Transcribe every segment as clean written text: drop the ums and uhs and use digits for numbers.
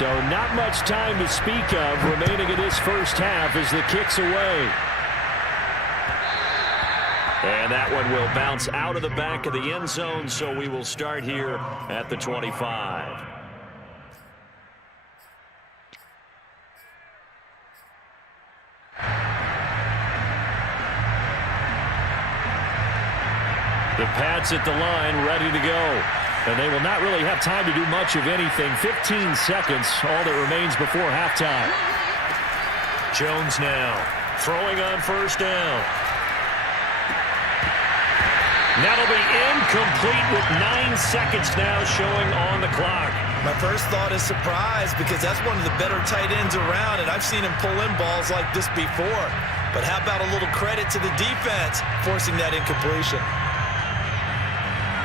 So not much time to speak of remaining in this first half as the kick's away. And that one will bounce out of the back of the end zone, so we will start here at the 25. The Pats at the line, ready to go. And they will not really have time to do much of anything. 15 seconds, all that remains before halftime. Jones now, throwing on first down. That'll be incomplete with 9 seconds now showing on the clock. My first thought is surprise because that's one of the better tight ends around, and I've seen him pull in balls like this before. But how about a little credit to the defense forcing that incompletion?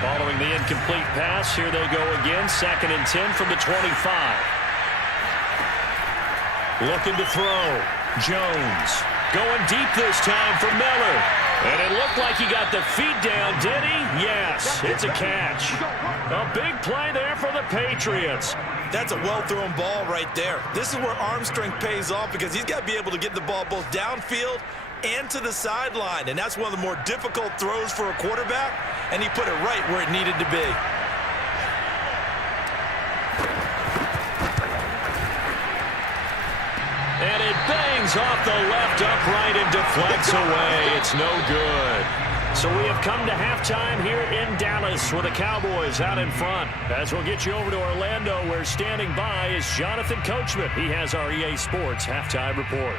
Following the incomplete pass, here they go again. 2nd and 10 from the 25. Looking to throw. Jones going deep this time for Miller. And it looked like he got the feet down, did he? Yes, it's a catch. A big play there for the Patriots. That's a well-thrown ball right there. This is where arm strength pays off because he's got to be able to get the ball both downfield and to the sideline. And that's one of the more difficult throws for a quarterback, and he put it right where it needed to be. And it bangs off the left upright and deflects away. It's no good. So we have come to halftime here in Dallas with the Cowboys out in front. As we'll get you over to Orlando, where standing by is Jonathan Coachman. He has our EA Sports halftime report.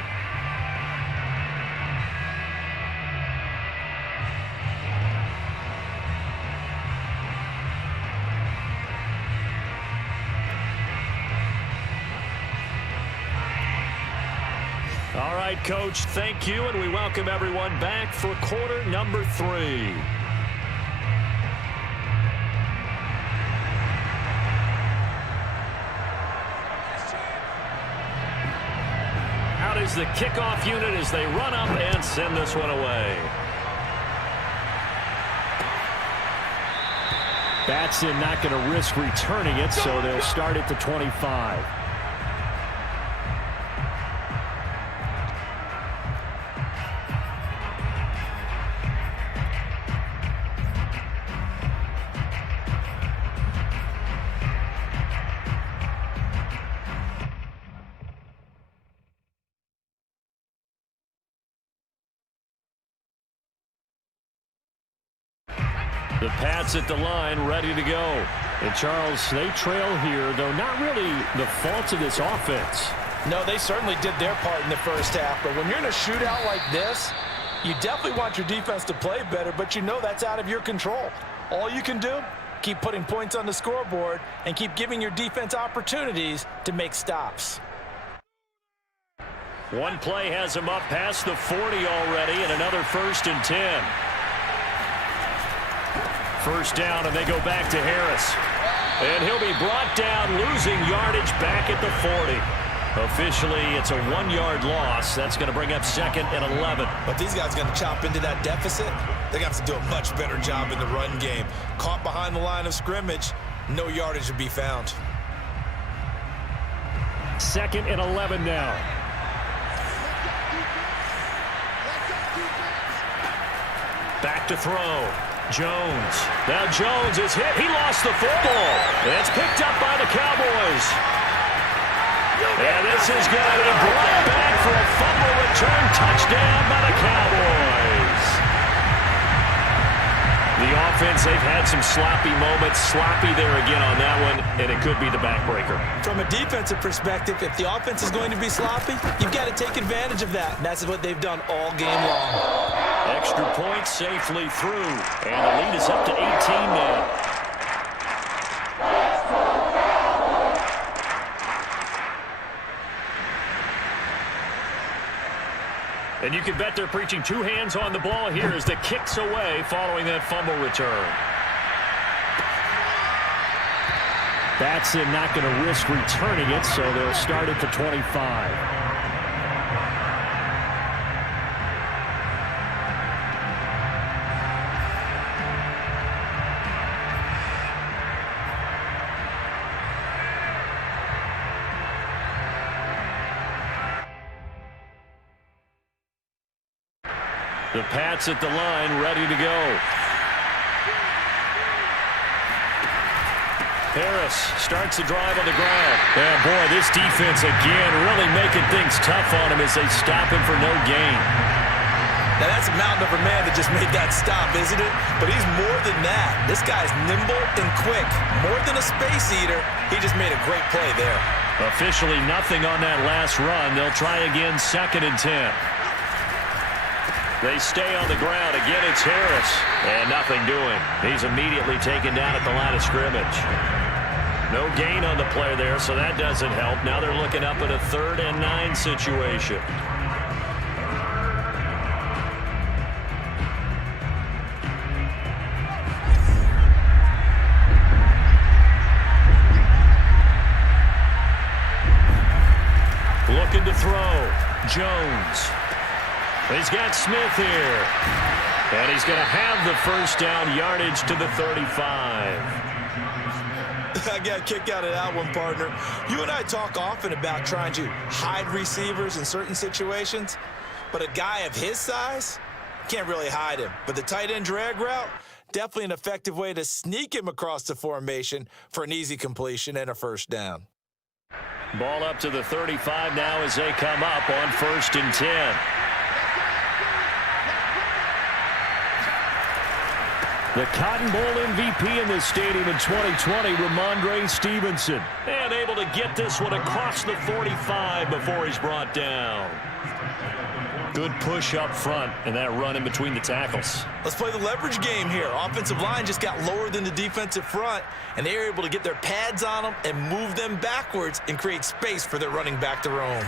All right, Coach, thank you, and we welcome everyone back for quarter number 3. Out is the kickoff unit as they run up and send this one away. Batson not going to risk returning it, so they'll start at the 25. The Pats at the line, ready to go. And Charles, they trail here, though not really the fault of this offense. No, they certainly did their part in the first half. But when you're in a shootout like this, you definitely want your defense to play better, but you know that's out of your control. All you can do, keep putting points on the scoreboard and keep giving your defense opportunities to make stops. One play has him up past the 40 already, and another 1st and 10. First down, and they go back to Harris. And he'll be brought down, losing yardage back at the 40. Officially, it's a 1-yard loss. That's going to bring up 2nd and 11. But these guys are going to chop into that deficit. They're going to have to do a much better job in the run game. Caught behind the line of scrimmage, no yardage to be found. 2nd and 11 now. Back to throw. Jones. Now Jones is hit. He lost the football. It's picked up by the Cowboys. And this is going to be brought back for a fumble return touchdown by the Cowboys. The offense, they've had some sloppy moments. Sloppy there again on that one, and it could be the backbreaker. From a defensive perspective, if the offense is going to be sloppy, you've got to take advantage of that. And that's what they've done all game long. Extra point safely through, and the lead is up to 18 now. And you can bet they're preaching 2 hands on the ball here as the kick's away following that fumble return. Batson not going to risk returning it, so they'll start at the 25. The Pats at the line, ready to go. Harris starts the drive on the ground. And boy, this defense again really making things tough on him as they stop him for no gain. Now, that's a mountain of a man that just made that stop, isn't it? But he's more than that. This guy's nimble and quick. More than a space eater, he just made a great play there. Officially nothing on that last run. They'll try again, 2nd and 10. They stay on the ground. Again, it's Harris. And nothing doing. He's immediately taken down at the line of scrimmage. No gain on the play there, so that doesn't help. Now they're looking up at a 3rd and 9 situation. Looking to throw. Jones. He's got Smith here. And he's going to have the first down, yardage to the 35. I got a kick out of that one, partner. You and I talk often about trying to hide receivers in certain situations, but a guy of his size can't really hide him. But the tight end drag route, definitely an effective way to sneak him across the formation for an easy completion and a first down. Ball up to the 35 now as they come up on 1st and 10. The Cotton Bowl MVP in this stadium in 2020, Ramondre Stevenson. And able to get this one across the 45 before he's brought down. Good push up front and that run in between the tackles. Let's play the leverage game here. Offensive line just got lower than the defensive front, and they were able to get their pads on them and move them backwards and create space for their running back to roam.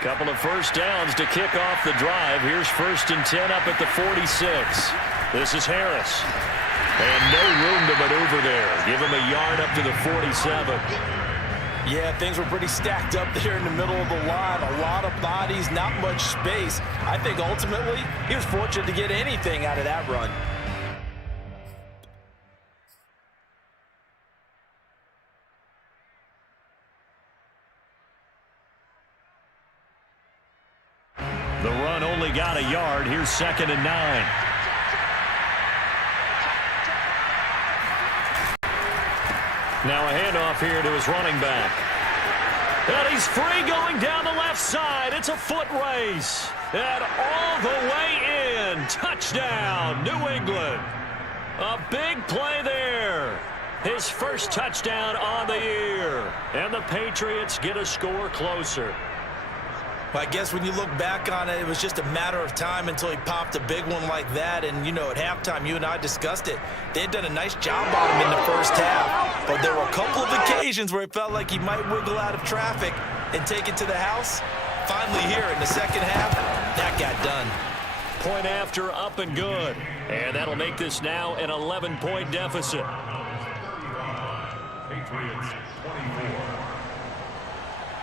Couple of first downs to kick off the drive. Here's 1st and 10 up at the 46. This is Harris. And no room to maneuver there. Give him a yard up to the 47. Yeah, things were pretty stacked up there in the middle of the line. A lot of bodies, not much space. I think ultimately he was fortunate to get anything out of that run. The run only got a yard. Here's 2nd and 9. Now a handoff here to his running back. And he's free going down the left side. It's a foot race. And all the way in. Touchdown, New England. A big play there. His first touchdown on the year. And the Patriots get a score closer. Well, I guess when you look back on it, it was just a matter of time until he popped a big one like that. And, you know, at halftime, you and I discussed it. They had done a nice job on him in the first half. But there were a couple of occasions where it felt like he might wiggle out of traffic and take it to the house. Finally here in the second half, that got done. Point after, up and good. And that'll make this now an 11-point deficit. Patriots 24.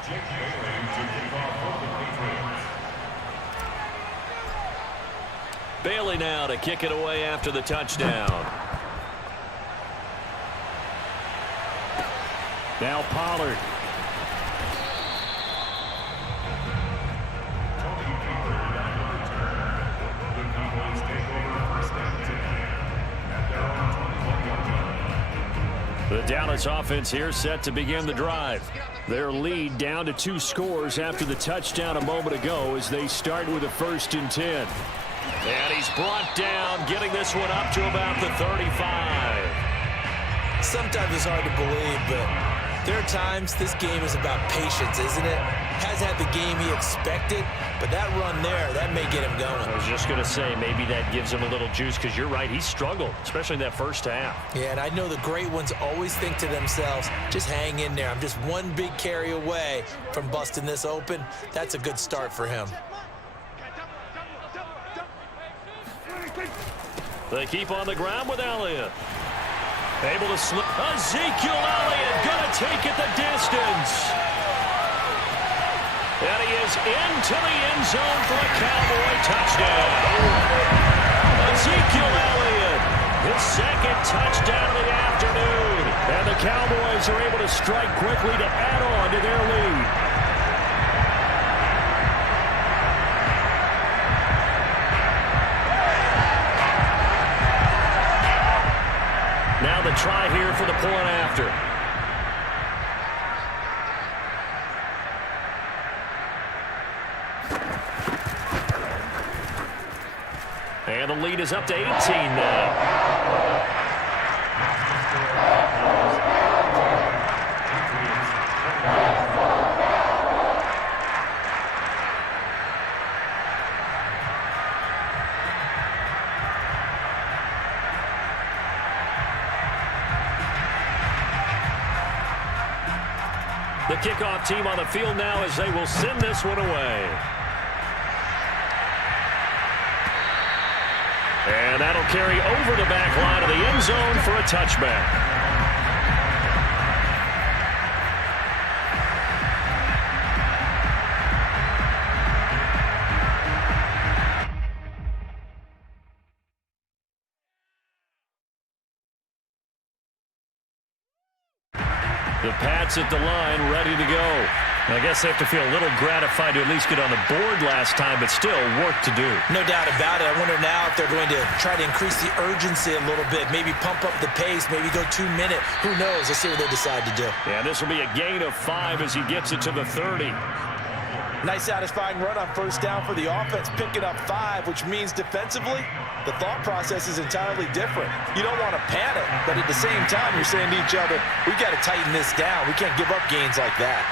Jake Bailey to kick off for the Patriots. Bailey now to kick it away after the touchdown. Now Pollard. Tony Pollard on the return. The Cowboys take over 1st and 10 at their own 21-yard line. The Dallas offense here set to begin the drive. Their lead down to 2 scores after the touchdown a moment ago as they start with a 1st and 10. And he's brought down, getting this one up to about the 35. Sometimes it's hard to believe, but there are times this game is about patience, isn't it? Has had the game he expected, but that run there, that may get him going. I was just going to say, maybe that gives him a little juice because you're right, he struggled, especially in that first half. Yeah, and I know the great ones always think to themselves, just hang in there. I'm just one big carry away from busting this open. That's a good start for him. They keep on the ground with Elliott. Able to slip. Ezekiel Elliott going to take it the distance. And he is into the end zone for a Cowboy touchdown. Ezekiel Elliott, his 2nd touchdown of the afternoon. And the Cowboys are able to strike quickly to add on to their lead. try here for the point after. And the lead is up to 18 now. The kickoff team on the field now as they will send this one away. And that'll carry over the back line of the end zone for a touchback. The Pats at the line, ready to go. I guess they have to feel a little gratified to at least get on the board last time, but still work to do. No doubt about it. I wonder now if they're going to try to increase the urgency a little bit, maybe pump up the pace, maybe go 2-minute. Who knows? Let's see what they decide to do. Yeah, this will be a gain of 5 as he gets it to the 30. Nice satisfying run on first down for the offense, picking up 5, which means defensively, the thought process is entirely different. You don't want to panic, but at the same time, you're saying to each other, we got to tighten this down. We can't give up gains like that.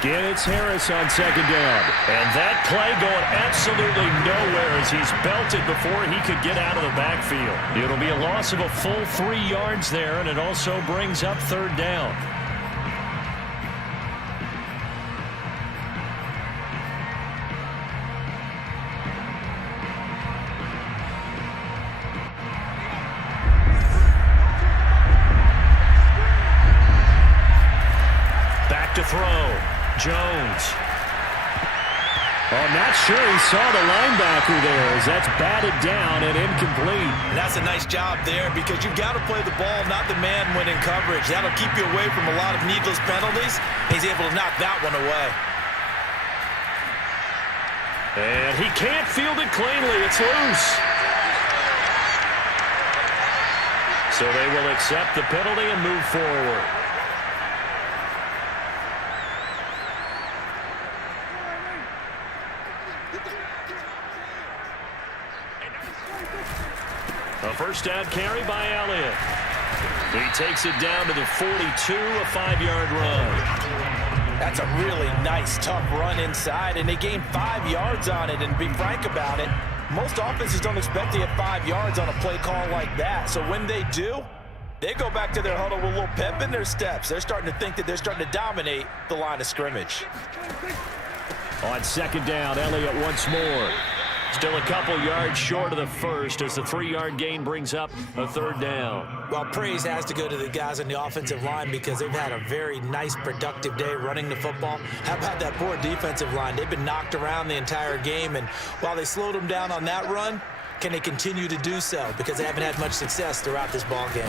Again, it's Harris on second down. And that play going absolutely nowhere as he's belted before he could get out of the backfield. It'll be a loss of a full 3 yards there, and it also brings up third down. To throw. Jones. Oh, not sure he saw the linebacker there as that's batted down and incomplete. And that's a nice job there because you've got to play the ball, not the man when in coverage. That'll keep you away from a lot of needless penalties. He's able to knock that one away. And he can't field it cleanly. It's loose. So they will accept the penalty and move forward. A first down carry by Elliott. He takes it down to the 42, a 5-yard run. That's a really nice, tough run inside, and they gained 5 yards on it. And to be frank about it, most offenses don't expect to get 5 yards on a play call like that. So when they do, they go back to their huddle with a little pep in their steps. They're starting to think that they're starting to dominate the line of scrimmage. On second down, Elliott once more. Still a couple yards short of the first as the 3-yard gain brings up a third down. Well, praise has to go to the guys on the offensive line because they've had a very nice, productive day running the football. How about that poor defensive line? They've been knocked around the entire game, and while they slowed them down on that run, can they continue to do so? Because they haven't had much success throughout this ball game.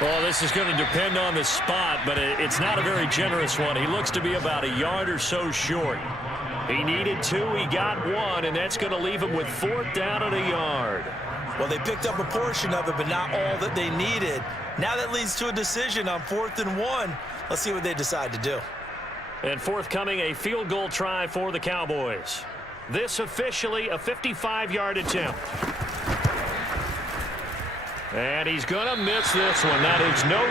Well, this is going to depend on the spot, but it's not a very generous one. He looks to be about a yard or so short. He needed 2, he got 1, and that's going to leave him with 4th down and a yard. Well, they picked up a portion of it, but not all that they needed. Now that leads to a decision on 4th and 1. Let's see what they decide to do. And forthcoming, a field goal try for the Cowboys. This officially a 55-yard attempt. And he's going to miss this one. That is no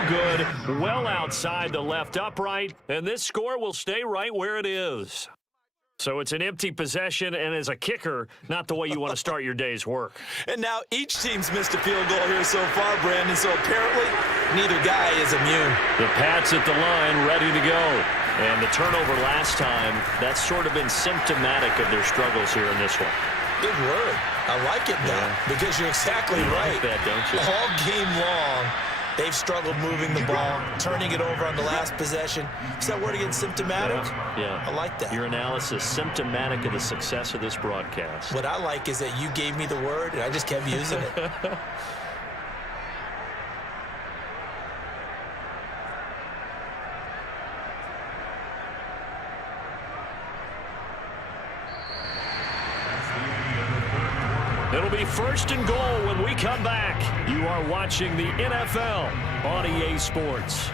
good. Well outside the left upright. And this score will stay right where it is. So it's an empty possession, and as a kicker, not the way you want to start your day's work. And now each team's missed a field goal here so far, Brandon, so apparently neither guy is immune. The Pats at the line, ready to go. And the turnover last time, that's sort of been symptomatic of their struggles here in this one. Big word. I like it, though, because you're exactly right. Like that, don't you? All game long, they've struggled moving the ball, turning it over on the last possession. Is that word again, symptomatic? Yeah. I like that. Your analysis, symptomatic of the success of this broadcast. What I like is that you gave me the word, and I just kept using it. It'll be 1st and goal when we come back. You are watching the NFL on EA Sports.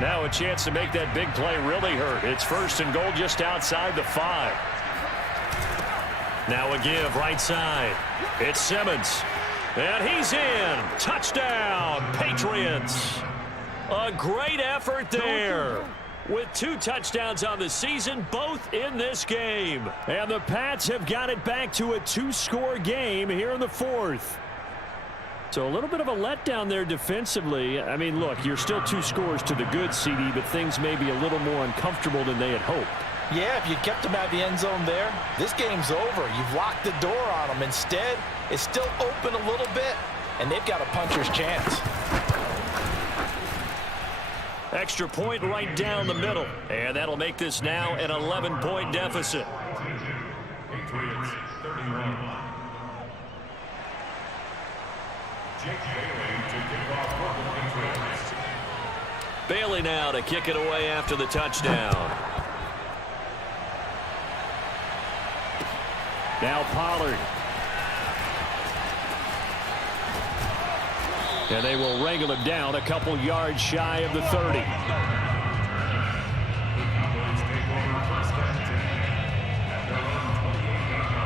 Now a chance to make that big play really hurt. It's 1st and goal just outside the 5. Now a give right side. It's Simmons. And he's in. Touchdown, Patriots. A great effort there. With 2 touchdowns on the season, both in this game. And the Pats have got it back to a 2-score game here in the 4th. So a little bit of a letdown there defensively. I mean, look, you're still 2 scores to the good, CD, but things may be a little more uncomfortable than they had hoped. Yeah, if you kept them out of the end zone there, this game's over. You've locked the door on them. Instead, it's still open a little bit, and they've got a puncher's chance. Extra point right down the middle. And that'll make this now an 11-point deficit. Patriots 31. Jake Bailey to kick off for the Patriots. Bailey now to kick it away after the touchdown. Now Pollard. And they will wrangle him down a couple yards shy of the 30. The Cowboys take over 1st and 10 at their own 28-yard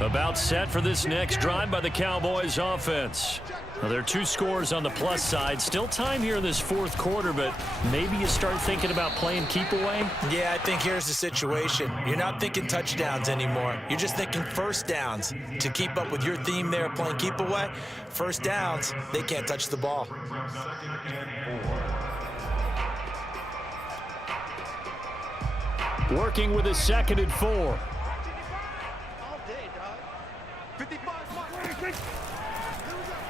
line. About set for this next drive by the Cowboys offense. Now, there are 2 scores on the plus side. Still time here in this 4th quarter, but maybe you start thinking about playing keep away? Yeah, I think here's the situation. You're not thinking touchdowns anymore. You're just thinking 1st downs. To keep up with your theme there, playing keep away, 1st downs, they can't touch the ball. 2nd and 4. Working with a 2nd and 4.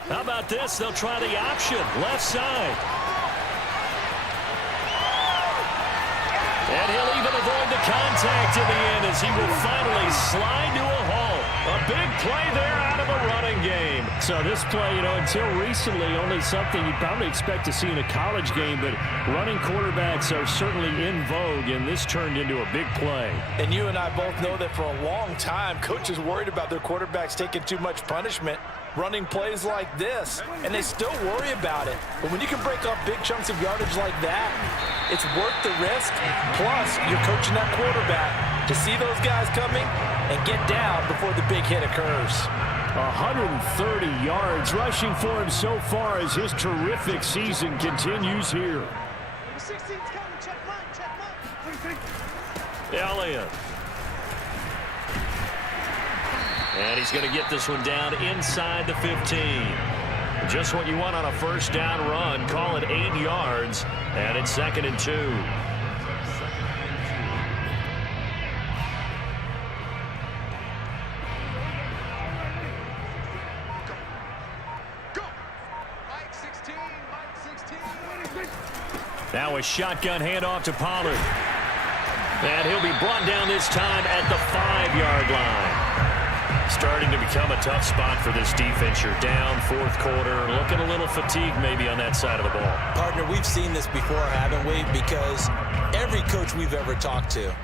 How about this? They'll try the option. Left side. And he'll even avoid the contact in the end as he will finally slide to a halt. A big play there out of the running game. So this play, until recently, only something you'd probably expect to see in a college game, but running quarterbacks are certainly in vogue, and this turned into a big play. And you and I both know that for a long time, coaches worried about their quarterbacks taking too much punishment, running plays like this, and they still worry about it. But when you can break up big chunks of yardage like that, it's worth the risk. Plus, you're coaching that quarterback to see those guys coming and get down before the big hit occurs. 130 yards rushing for him so far as his terrific season continues here. 16's coming, check mine. Elliott. And he's going to get this one down inside the 15. Just what you want on a 1st down run. Call it 8 yards, and it's 2nd and 2. Now a shotgun handoff to Pollard. And he'll be brought down this time at the 5-yard line. Starting to become a tough spot for this defense. You're down 4th quarter, looking a little fatigued maybe on that side of the ball. Partner, we've seen this before, haven't we? Because every coach we've ever talked to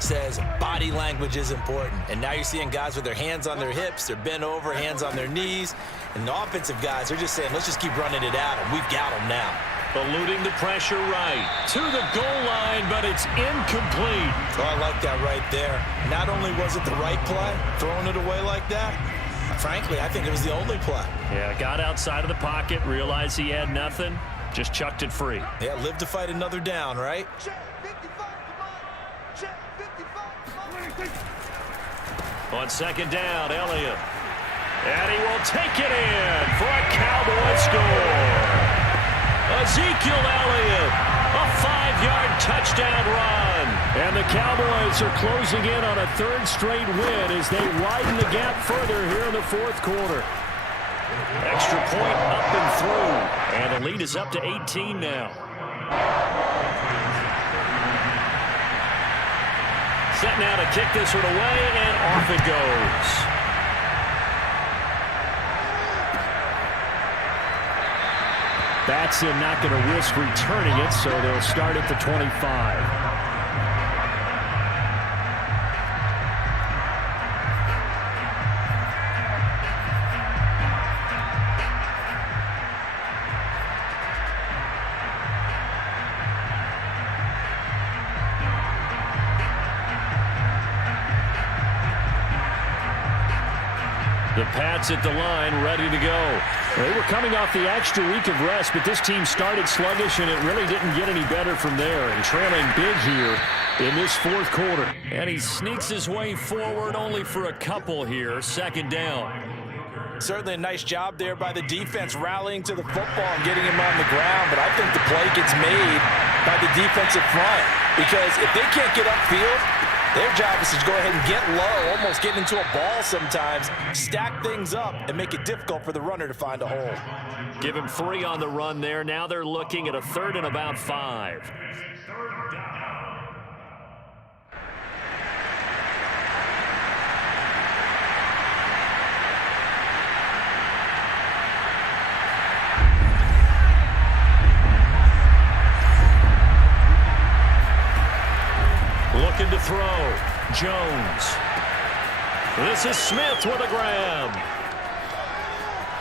says body language is important. And now you're seeing guys with their hands on their hips, they're bent over, hands on their knees. And the offensive guys are just saying, let's just keep running it at them. We've got them now. Eluding the pressure right to the goal line, but it's incomplete. Oh, I like that right there. Not only was it the right play, throwing it away like that, frankly, I think it was the only play. Yeah, got outside of the pocket, realized he had nothing, just chucked it free. Yeah, live to fight another down, right? On 2nd down, Elliott. And he will take it in for a Cowboy score. Ezekiel Elliott, a 5-yard touchdown run. And the Cowboys are closing in on a 3rd straight win as they widen the gap further here in the 4th quarter. Extra point up and through. And the lead is up to 18 now. set now to kick this one away, and off it goes. Batson not going to risk returning it, so they'll start at the 25. The Pats at the line, ready to go. They were coming off the extra week of rest, but this team started sluggish, and it really didn't get any better from there. And trailing big here in this fourth quarter. And he sneaks his way forward only for a couple here. Second down. Certainly a nice job there by the defense rallying to the football and getting him on the ground, but I think the play gets made by the defensive front because if they can't get upfield, their job is to go ahead and get low, almost get into a ball sometimes, stack things up, and make it difficult for the runner to find a hole. Give him 3 on the run there. Now they're looking at a 3rd and about 5. Looking to throw. Jones. This is Smith with a grab.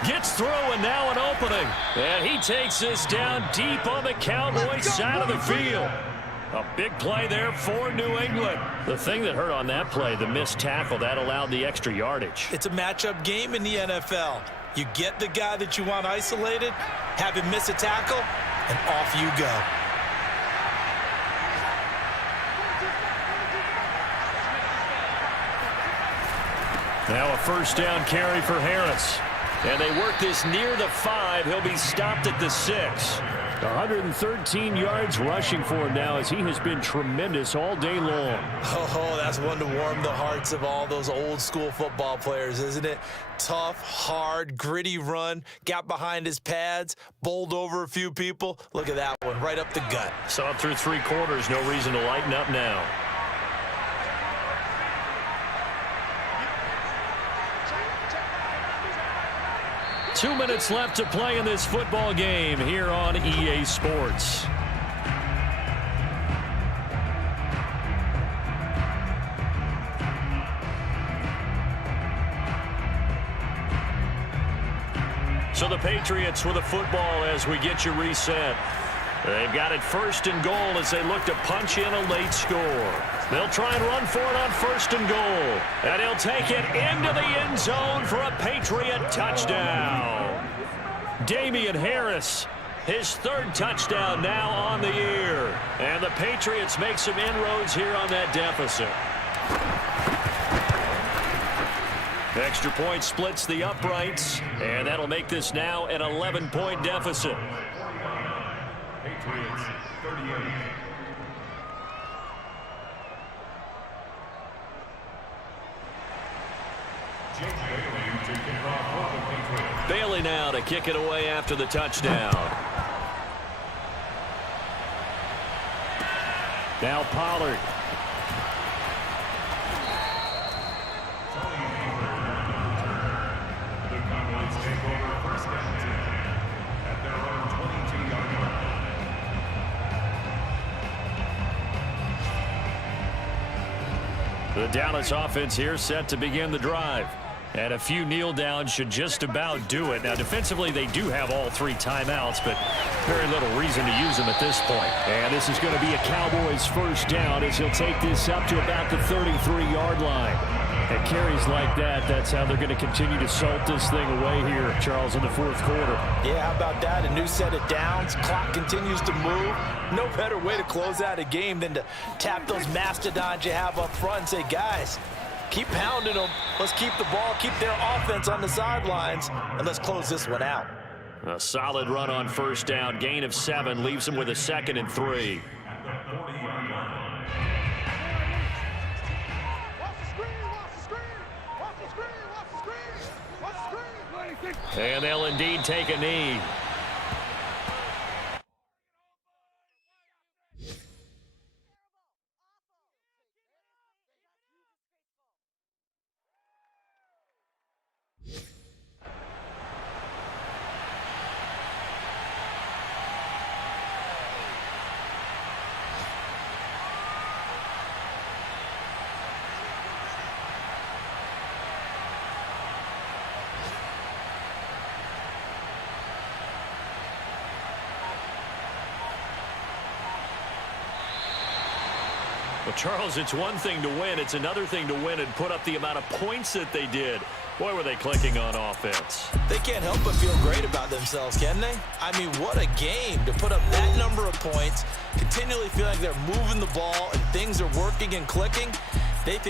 Gets through and now an opening. And he takes this down deep on the Cowboys side of the field. A big play there for New England. The thing that hurt on that play, the missed tackle, that allowed the extra yardage. It's a matchup game in the NFL. You get the guy that you want isolated, have him miss a tackle, and off you go. Now a first down carry for Harris. And they work this near the 5. He'll be stopped at the 6. 113 yards rushing for him now as he has been tremendous all day long. Oh, that's one to warm the hearts of all those old school football players, isn't it? Tough, hard, gritty run, got behind his pads, bowled over a few people. Look at that one, right up the gut. Saw it through 3 quarters, no reason to lighten up now. Two minutes left to play in this football game here on EA Sports. So the Patriots with the football as we get you reset. They've got it 1st and goal as they look to punch in a late score. They'll try and run for it on 1st and goal. And he'll take it into the end zone for a Patriot touchdown. Damian Harris, his 3rd touchdown now on the year. And the Patriots make some inroads here on that deficit. Extra point splits the uprights, and that'll make this now an 11-point deficit. Patriots 38. Bailey now to kick it away after the touchdown. Now Pollard. The Cowboys take over 1st and 10 at their own 22-yard line. The Dallas offense here set to begin the drive. And a few kneel downs should just about do it. Now, defensively, they do have all 3 timeouts, but very little reason to use them at this point. And this is going to be a Cowboys 1st down as he'll take this up to about the 33-yard line. And carries like that, that's how they're going to continue to salt this thing away here, Charles, in the 4th quarter. Yeah, how about that? A new set of downs. Clock continues to move. No better way to close out a game than to tap those mastodons you have up front and say, guys, keep pounding them. Let's keep the ball, keep their offense on the sidelines, and let's close this one out. A solid run on 1st down. Gain of 7 leaves them with a 2nd and 3. And they'll indeed take a knee. Well, Charles, it's one thing to win. It's another thing to win and put up the amount of points that they did. Boy, were they clicking on offense. They can't help but feel great about themselves, can they? I mean, what a game to put up that number of points, continually feel like they're moving the ball and things are working and clicking. They think